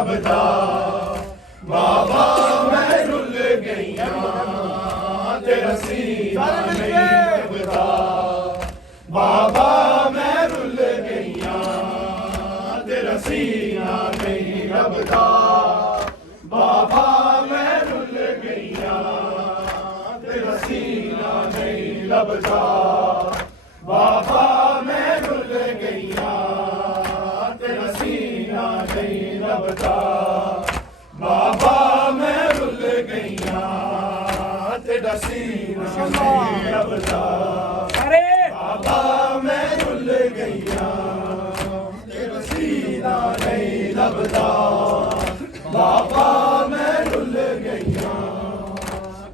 ਲੱਭਦਾ ਬਾਬਾ ਮੈਂ ਰੁੱਲ ਗਈਆਂ ਤੇਰਾ ਸੀਨਾ ਨਹੀਂ ਲੱਭਦਾ ਬਾਬਾ ਮੈਂ ਰੁੱਲ ਗਈਆਂ ਤੇਰਾ ਸੀਨਾ ਨਹੀਂ ਲੱਭਦਾ ਬਾਬਾ ਮੈਂ ਰੁੱਲ ਗਈਆਂ ਤੇਰਾ ਸੀਨਾ ਨਹੀਂ ਲੱਭਦਾ ਬਾਬਾ ਮੈਂ ਰੁੱਲ ਗਈਆਂ ਤੇਰਾ ਸੀਨਾ ਨਹੀਂ ਲੱਭਦਾ ਬਾਬਾ ਮੈਂ ਰੁੱਲ ਗਈਆਂ ਤੇਰਾ ਸੀਨਾ ਨਹੀਂ ਲੱਭਦਾ ਬਾਬਾ ਮੈਂ ਰੁੱਲ ਗਈਆਂ ਤੇਰਾ ਸੀਨਾ ਨਹੀਂ ਲੱਭਦਾ ਬਾਬਾ ਮੈਂ ਰੁੱਲ ਗਈਆਂ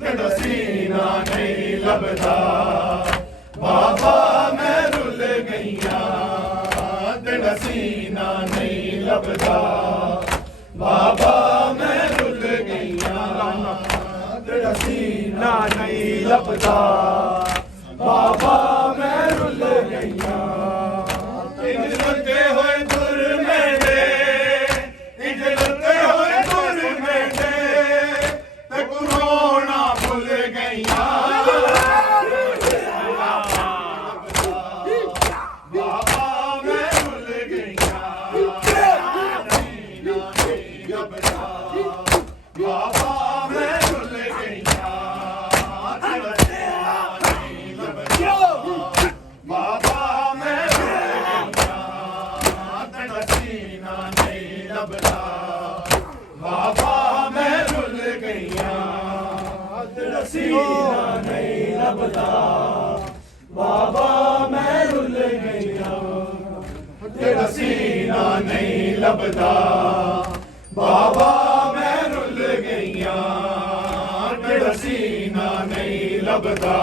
ਤੇਰਾ ਸੀਨਾ ਨਹੀਂ ਲੱਭਦਾ ਬਾਬਾ ਮੈਂ ਰੁੱਲ ਗਈਆਂ ਤੇਰਾ ਸੀਨਾ ਨਹੀਂ ਲੱਭਦਾ ਬਾਬਾ ਮੈਂ ਰੁੱਲ ਗਈਆਂ ਤੇਰਾ ਸੀਨਾ ਨਹੀਂ ਲੱਭਦਾ ਬਾਬਾ ਮੈਂ ਰੁੱਲ ਗਈਆਂ ਇੰਜ ਲੱਗੇ ਹੋਏ ਦੁਰ ਮੇਰੇ ਇੰਜ ਲੱਗੇ ਹੋਏ ਦੁਰ ਮੇਰੇ ਤੇ ਕੁਰੋਣਾ ਭੁੱਲ ਗਈਆਂ ਬਾਬਾ ਮੈਂ ਰੁੱਲ ਗਈਆਂ ਬਾਬਾ ਮੈਂ ਰੁੱਲ ਗਈਆਂ ਤੇਰਾ ਸੀਨਾ ਨਹੀਂ ਲੱਭਦਾ ਬਾਬਾ ਮੈਂ ਰੁੱਲ ਗਈਆਂ ਤੇਰਾ ਸੀਨਾ ਨਹੀਂ ਲੱਭਦਾ ਬਾਬਾ ਮੈਂ ਰੁੱਲ ਗਈਆਂ ਤੇਰਾ ਸੀਨਾ ਨਹੀਂ ਲੱਭਦਾ ਬਾਬਾ ਮੈਂ ਰੁੱਲ ਗਈਆਂ ਤੇਰਾ ਸੀਨਾ ਨਹੀਂ ਲੱਭਦਾ ਬਾਬਾ ਮੈਂ ਰੁੱਲ ਗਈਆਂ ਤੇਰਾ ਸੀਨਾ ਨਹੀਂ ਲੱਭਦਾ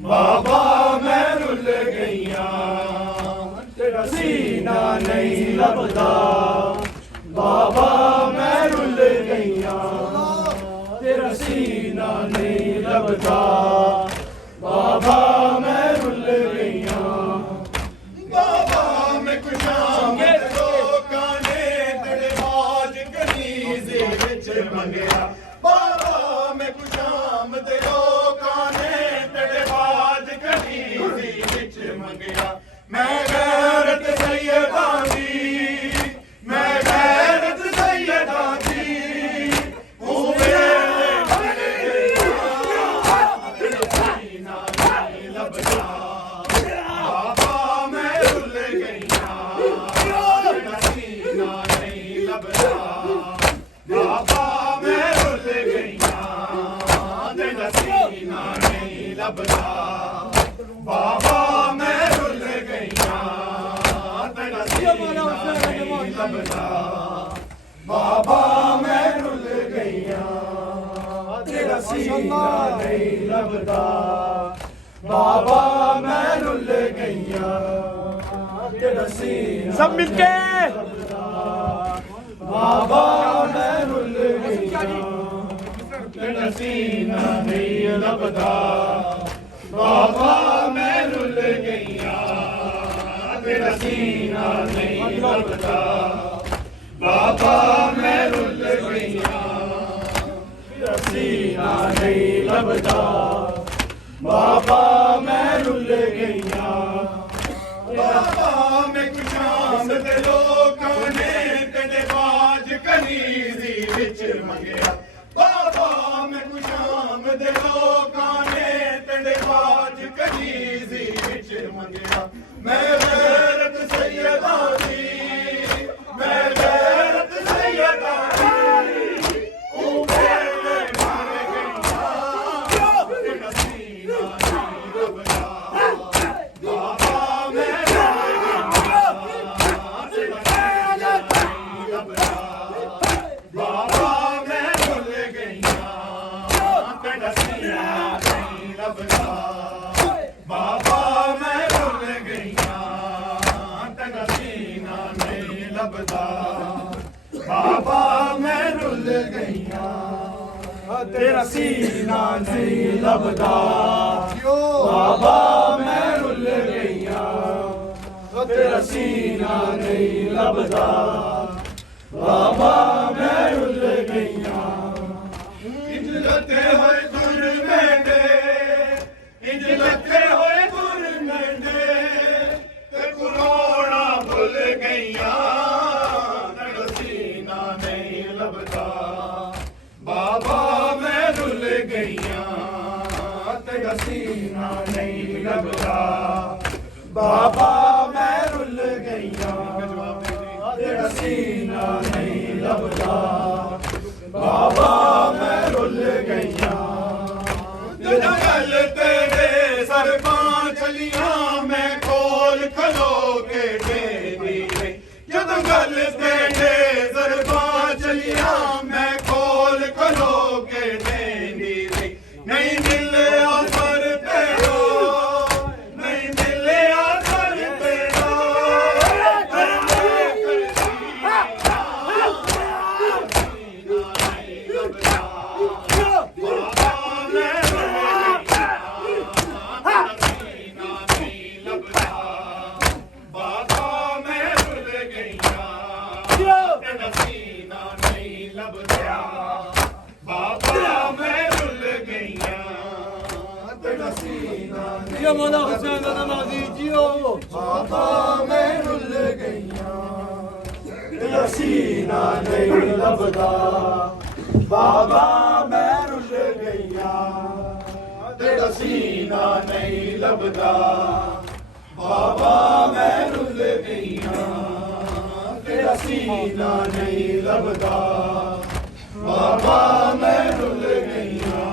ਬਾਬਾ ਮੈਂ ਰੁੱਲ ਗਈਆਂ ਤੇਰਾ ਸੀਨਾ ਨਹੀਂ ਲੱਭਦਾ ਬਾਬਾ ਮੈਂ ਰੁੱਲ ਗਈਆਂ ਤੇਰਾ ਸੀਨਾ ਨਹੀਂ ਲੱਭਦਾ ਬਾਬਾ ਮੈਂ ਰੁੱਲ ਗਈਆਂ ਬਾਬਾ ਮੈਂ ਕੁਸ਼ਾਮ ਲੋਕਾਂ ਨੇ ਤੇਰੇ ਬਾਜ ਕਨੀਜ਼ ਵਿੱਚ ਮੰਗਿਆ ਬਾਬਾ ਮੈਂ ਕੁਸ਼ਾਮ ਦੇ ਲੋਕਾਂ ਨੇ ਤੇਰੇ ਬਾਜ ਕਨੀਜ਼ ਵਿੱਚ ਮੰਗਿਆ ਮੈਂ ਗੈਰਤ ਸੈਯਦਾਂ ਦੀ ਮੈਂ ਗੈਰਤ ਸੈਯਦਾਂ ਦੀ ਉਹ ਮੇਰੇ ਤੇਰਾ ਸੀਨਾ ਨਹੀਂ ਲੱਭਦਾ ਬਾਬਾ ਮੈਂ ਰੁੱਲ ਗਈਆਂ ਤੇਰਾ ਸੀਨਾ ਨਹੀਂ ਲੱਭਦਾ ਬਾਬਾ ਮੈਂ ਰੁੱਲ ਗਈਆਂ ਤੇਰਾ ਸੀਨਾ ਨਹੀਂ ਲੱਭਦਾ ਬਾਬਾ ਮੈਂ ਰੁੱਲ ਗਈਆਂ ਤੇਰਾ ਸੀਨਾ ਨਹੀਂ ਲੱਭਦਾ ਬਾਬਾ ਮੈਂ ਰੁੱਲ ਗਈਆਂ ਤੇਰਾ ਸੀਨਾ ਨਹੀਂ ਲੱਭਦਾ ਬਾਬਾ ਮੈਂ ਰੁੱਲ ਗਈਆਂ ਤੇਰਾ ਸੀਨਾ सब मिलके ਬਾਬਾ ਮੈਂ ਰੁੱਲ ਗਈਆਂ ਤੇਰਾ ਸੀਨਾ ਨਹੀਂ ਲੱਭਦਾ ਬਾਬਾ ਮੈਂ ਰੁੱਲ ਗਈਆਂ ਤੇਰਾ ਸੀਨਾ ਨਹੀਂ ਲੱਭਦਾ ਬਾਬਾ ਮੈਂ ਰੁੱਲ ਗਈਆਂ ਤੇਰਾ ਸੀਨਾ ਨਹੀਂ ਲੱਭਦਾ ਬਾਬਾ ਮੈਂ ਰੁੱਲ ਗਈਆਂ ਬਾਬਾ ਮੈਂ ਕੁਸ਼ਾਮ ਦੇ ਲੋਕਾਂ ਨੇ ਤੇਰੇ ਬਾਜ ਕਨੀਜ਼ੀ ਵਿੱਚ ਮੰਗਿਆ ਬਾਬਾ ਮੈਂ ਕੁਸ਼ਾਮ ਦੇ ਲੋਕਾਂ ਨੇ ਤੇਰੇ ਬਾਜ ਕਨੀਜ਼ੀ ਵਿੱਚ ਮੰਗਿਆ ਮੈਂ ਗੈਰਤ ਸੈਯਦਾਂ ਦੀ ਮੈਂ ਗੈਰਤ ਸੈਯਦਾਂ ਦੀ ਉਹ ਮੇਰੇ ਮਰ ਗਈਆਂ ਤੇਰਾ ਸੀਨਾ ਨਹੀਂ ਲੱਭਦਾ ਬਾਬਾ ਮੈਂ ਰੁੱਲ ਗਈਆਂ ਤੇਰਾ ਸੀਨਾ ਨਹੀਂ ਲੱਭਦਾ ਬਾਬਾ ਮੈਂ ਰੁੱਲ ਗਈਆਂ ਤੇਰਾ ਸੀਨਾ ਨਹੀਂ ਲੱਭਦਾ ਬਾਬਾ ਮੈਂ ਰੁੱਲ ਗਈਆਂ ਤੇਰਾ ਸੀਨਾ ਨਹੀਂ ਲੱਭਦਾ ਬਾਬਾ ਮੈਂ ਰੁੱਲ ਗਈਆਂ ਤੇਰਾ ਸੀਨਾ ਨਹੀਂ ਲੱਭਦਾ ਬਾਬਾ ਮੈਂ ਰੁੱਲ ਗਈਆਂ ਤੇਰਾ ਸੀਨਾ ਨਹੀਂ ਲੱਭਦਾ बाबा मैं रुल गईया इंज लथे होए दूर मेंढे इंज लथे होए दूर मेंढे ते कुरोना भुल गईया सीना नहीं लभदा बाबा मैं रुल गईया तेरा सीना नहीं लभदा बाबा मैं रुल गईया तेरा सीना नहीं लभदा बाबा मैं रुल गईया जदा गल तेरे सरबां चलियां मैं कोल खलो के डेरी जदा गल तेरे सरबां चलियां मैं कोल खलो के डेरी नहीं मिले आसर तेरा नहीं मिले आसर तेरा मौला हुसैन का नमाजी जियो बाबा मैं रुल गईया तेरा सीना नहीं लभदा बाबा मैं रुल गईया तेरा सीना नहीं लभदा बाबा मैं रुल गईया तेरा सीना नहीं लभदा बाबा मैं रुल गईया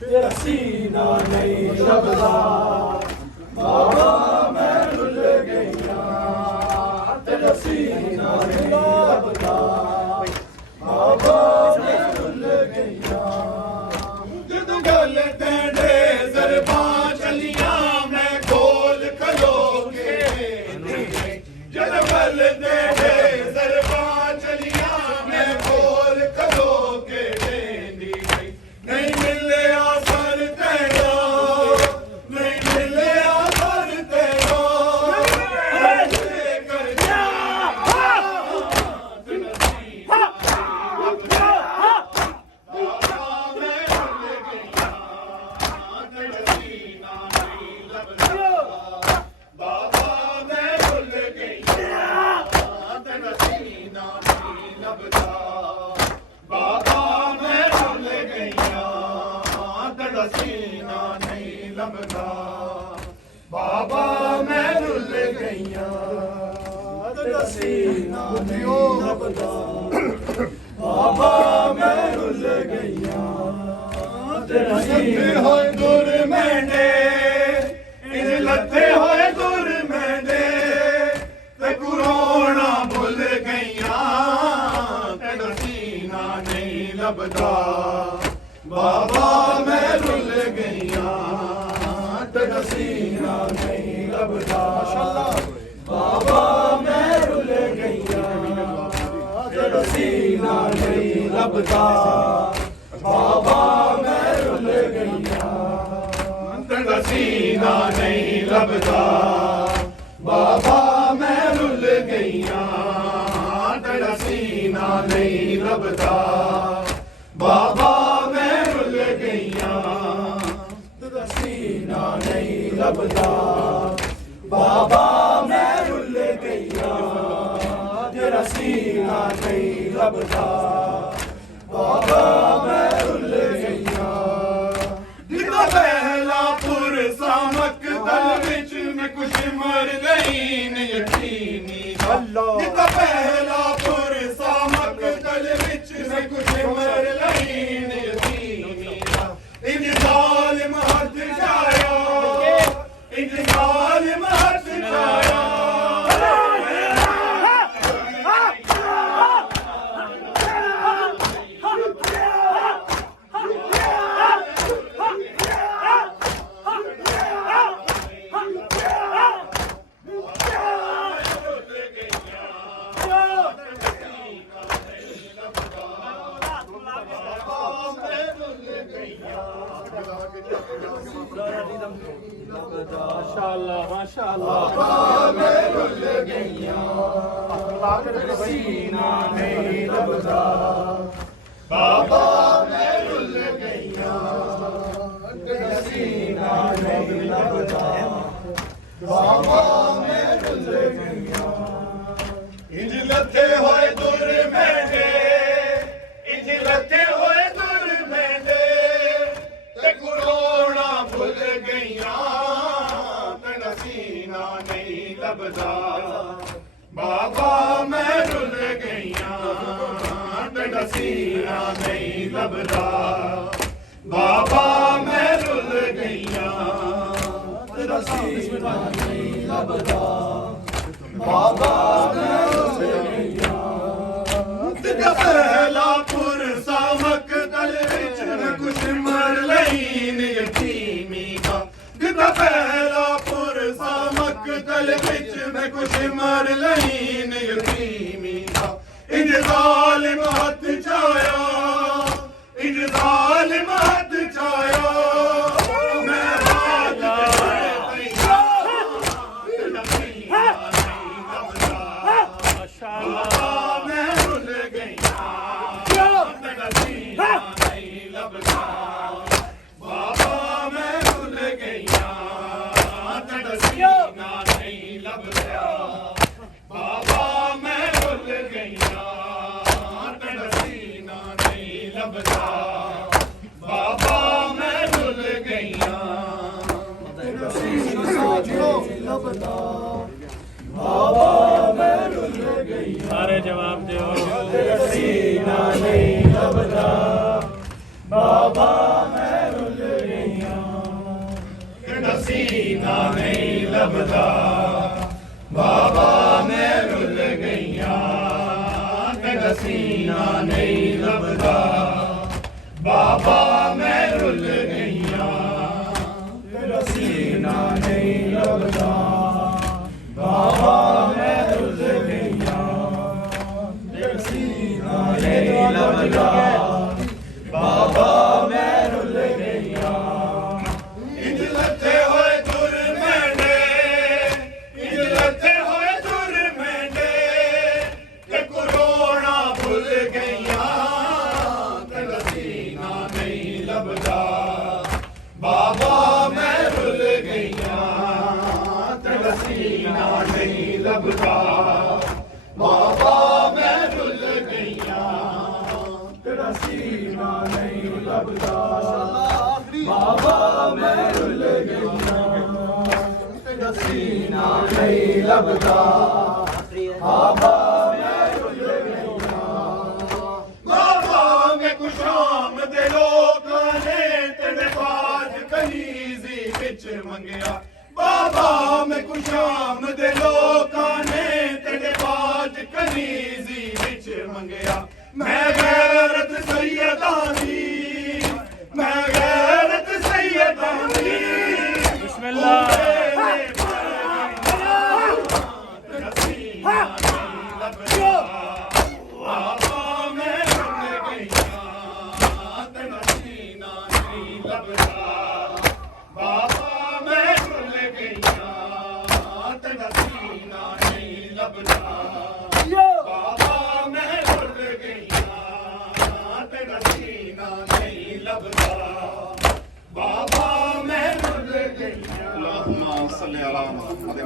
तेरा सीना नहीं लभदा बाबा मैं रुल गईया तेरा सीना नहीं लभदा बाबा मैं रुल गईया जद गल तेरे सरबां चलियां मैं कोल खलो के जद गल तेरे सरबां चलियां मैं कोल खलो के नहीं मिले आसर तेरा नहीं मिले आसर तेरा बाबा मैं रुल गईया तेरा सीना नहीं लभदा बाबा मैं रुल गईया तेरा सीना होए दूर मेंढे इंज लथे होए दूर मेंढे ते कुरोना भुल गईया तेरा सीना नहीं लभदा बाबा मैं रुल गईया तेरा सीना नहीं लभदा बाबा मैं रुल गईया तेरा सीना नहीं लभदा बाबा मैं रुल गईया तेरा सीना नहीं लभदा बाबा मैं रुल गईया तेरा सीना नहीं लभदा बाबा मैं रुल गईया तेरा सीना नहीं लभदा बाबा मैं रुल गईया तेरा सीना नहीं लभदा बाबा मैं रुल गईया जिदा पहला पुर सामक दल विच मैं कुछ मर गई ने यकीनी जिदा पहला पुर सामक दल विच मैं कुछ मर गई ने यकीनी इन जालिम हद जाया इन जालिम हद जाया ਬਾਬਾ ਮੈਂ ਰੁੱਲ ਗਈਆਂ ਸੀਨਾ ਨਹੀਂ ਲੱਭਦਾ ਬਾਬਾ ਮੈਂ ਰੁੱਲ ਗਈਆਂ ਸੀਨਾ ਨਹੀਂ ਲੱਭਦਾ ਬਾਬਾ ਮੈਂ ਰੁੱਲ ਗਈਆਂ ਇੰਜ ਲੱਥੇ ਹੋਏ ਦੁਰ ਮੈਂਡੇ ਇੰਜ ਲੱਥੇ ਹੋਏ ਦੁਰ ਮੈਂਡੇ ਤੇ ਕਰੋੜਾਂ ਭੁੱਲ ਗਈਆਂ ਤੇ ਸੀਨਾ ਨਹੀਂ ਲੱਭਦਾ ਬਾਬਾ ਮੈਂ ਰੁੱਲ ਗਈਆਂ ਤੇ ਸੀਨਾ ਨਹੀਂ ਲੱਭਦਾ ਬਾਬਾ ਮੈਂ ਰੁੱਲ ਗਈਆਂ ਤੇ ਸੀਨਾ ਨਹੀਂ ਲੱਭਦਾ ਬਾਬਾ ਮੈਂ ਰੁੱਲ ਗਈਆਂ ਤੇ ਪਹਿਲਾ ਪੁਰਸਾ ਮਕਤਲ ਵਿੱਚ ਮੈਂ ਕੁਛ ਮਰ ਲਈ ਨੀ ਯਤੀਮੀ ਦਾ ਜਿੱਦਾਂ ਪਹਿਲਾ ਪੁਰਸਾ ਮਕਤਲ ਵਿੱਚ ਮੈਂ ਕੁਛ ਮਰ ਲਈ ਨੀ ਯਤੀਮੀ ਦਾ ਇੰਜ ਜ਼ਾਲਿਮ ਹੱਥ ਚਾਇਆ ਇੰਜ ਜ਼ਾਲਿਮ ਹੱਥ ਚਾਇਆ ਮੈਂ ਹਾਥ ਮੈਂ ਰੁੱਲ ਗਈਆਂ ਤੇਰਾ ਸੀਨਾ ਨਹੀਂ ਲੱਭਦਾ ਬਾਬਾ ਮੈਂ ਰੁੱਲ ਗਈਆਂ ਤੇਰਾ ਸੀਨਾ ਨਹੀਂ ਲੱਭਦਾ ਬਾਬਾ ਮੈਂ ਰੁੱਲ ਗਈਆਂ ਤੇਰਾ ਸੀਨਾ ਨਹੀਂ ਲੱਭਦਾ ਬਾਬਾ ਮੈਂ ਰੁੱਲ ਗਈਆਂ ਤੇਰਾ ਸੀਨਾ ਨਹੀਂ ਲੱਭਦਾ ਬਾਬਾ ਮੈਂ ਰੁੱਲ ਗਈਆਂ ਸਾਰੇ ਜਵਾਬ ਦਿਓ ਤੇਰਾ ਸੀਨਾ ਨਹੀਂ ਲੱਭਦਾ ਬਾਬਾ ਮੈਂ ਰੁੱਲ ਗਈਆਂ ਤੇਰਾ ਸੀਨਾ ਨਹੀਂ ਲੱਭਦਾ ਬਾਬਾ ਮੈਂ ਰੁੱਲ ਗਈਆਂ ਤੇਰਾ ਸੀਨਾ ਨਹੀਂ ਲੱਭਦਾ ਬਾਬਾ ਮੈਂ ਰੁੱਲ ਗਈਆਂ ਤੇਰਾ ਸੀਨਾ ਨਹੀਂ ਲੱਭਦਾ ਬਾਬਾ ਮੈਂ ਰੁੱਲ ਗਈਆਂ ਤੇਰਾ ਸੀਨਾ ਨਹੀਂ ਲੱਭਦਾ ਬਾਬਾ ਮੈਂ ਰੁੱਲ ਗਈਆਂ ਇੰਜ ਲੱਥੇ ਹੋਏ ਦੁਰ ਮੈਂਡੇ ਇੰਜ ਲੱਥੇ ਹੋਏ ਦੁਰ ਮੈਂਡੇ ਤੇ ਕਰੋੜਾਂ ਭੁੱਲ ਗਈਆਂ ਤੇਰਾ ਸੀਨਾ ਨਹੀਂ ਲੱਭਦਾ ਬਾਬਾ ਮੈਂ ਰੁੱਲ ਗਈਆਂ ਤੇਰਾ ਸੀਨਾ ਨਹੀਂ ਲੱਭਦਾ ਬਾਬਾ ਮੈਂ ਰੁੱਲ ਗਈਆਂ ਤੇਰਾ ਸੀਨਾ ਨਹੀਂ ਲੱਭਦਾ ਬਾਬਾ ਮੈਂ ਰੁੱਲ ਗਈਆਂ ਤੇਰਾ ਸੀਨਾ ਨਹੀਂ ਲੱਭਦਾ ਬਾਬਾ ਮੈਂ ਰੁੱਲ ਗਈਆਂ ਬਾਬਾ ਮੈਂ ਕੁਸ਼ਾਮ ਦੇ ਲੋਕਾਂ ਨੇ ਤੇਰੇ ਬਾਜ ਕਨੀਜ਼ੀ ਵਿੱਚ ਮੰਗਿਆ ਬਾਬਾ ਮੈਂ ਕੁਸ਼ਾਮ ਦੇ ਲੋਕਾਂ ਨੇ ਤੇਰੇ ਬਾਜ ਕਨੀਜ਼ੀ ਵਿੱਚ ਮੰਗਿਆ ਮੈਂ ਗੈਰਤ ਸੈਯਦਾਂ ਦੀ ਮੈਂ ਗੈਰਤ ਸੈਯਦਾਂ ਦੀ ਬਿਸਮਿਲ੍ਲਾ ਤੇਰਾ ਸੀਨਾ ਨਹੀਂ ਲੱਭਦਾ ਬਾਬਾ ਮੈਂ ਰੁੱਲ ਗਈਆਂ ਤੇਰਾ ਸੀਨਾ ਨਹੀਂ ਲੱਭਦਾ ਬਾਬਾ ਮੈਂ ਰੁੱਲ ਗਈਆਂ ਤੇਰਾ ਸੀਨਾ ਨਹੀਂ ਲੱਭਦਾ ਬਾਬਾ ਮੈਂ ਰੁੱਲ ਗਈਆਂ ਤੇਰਾ ਸੀਨਾ ਨਹੀਂ ਲੱਭਦਾ ਬਾਬਾ ਮੈਂ ਰੁੱਲ ਗਈਆਂ اللهم صل على محمد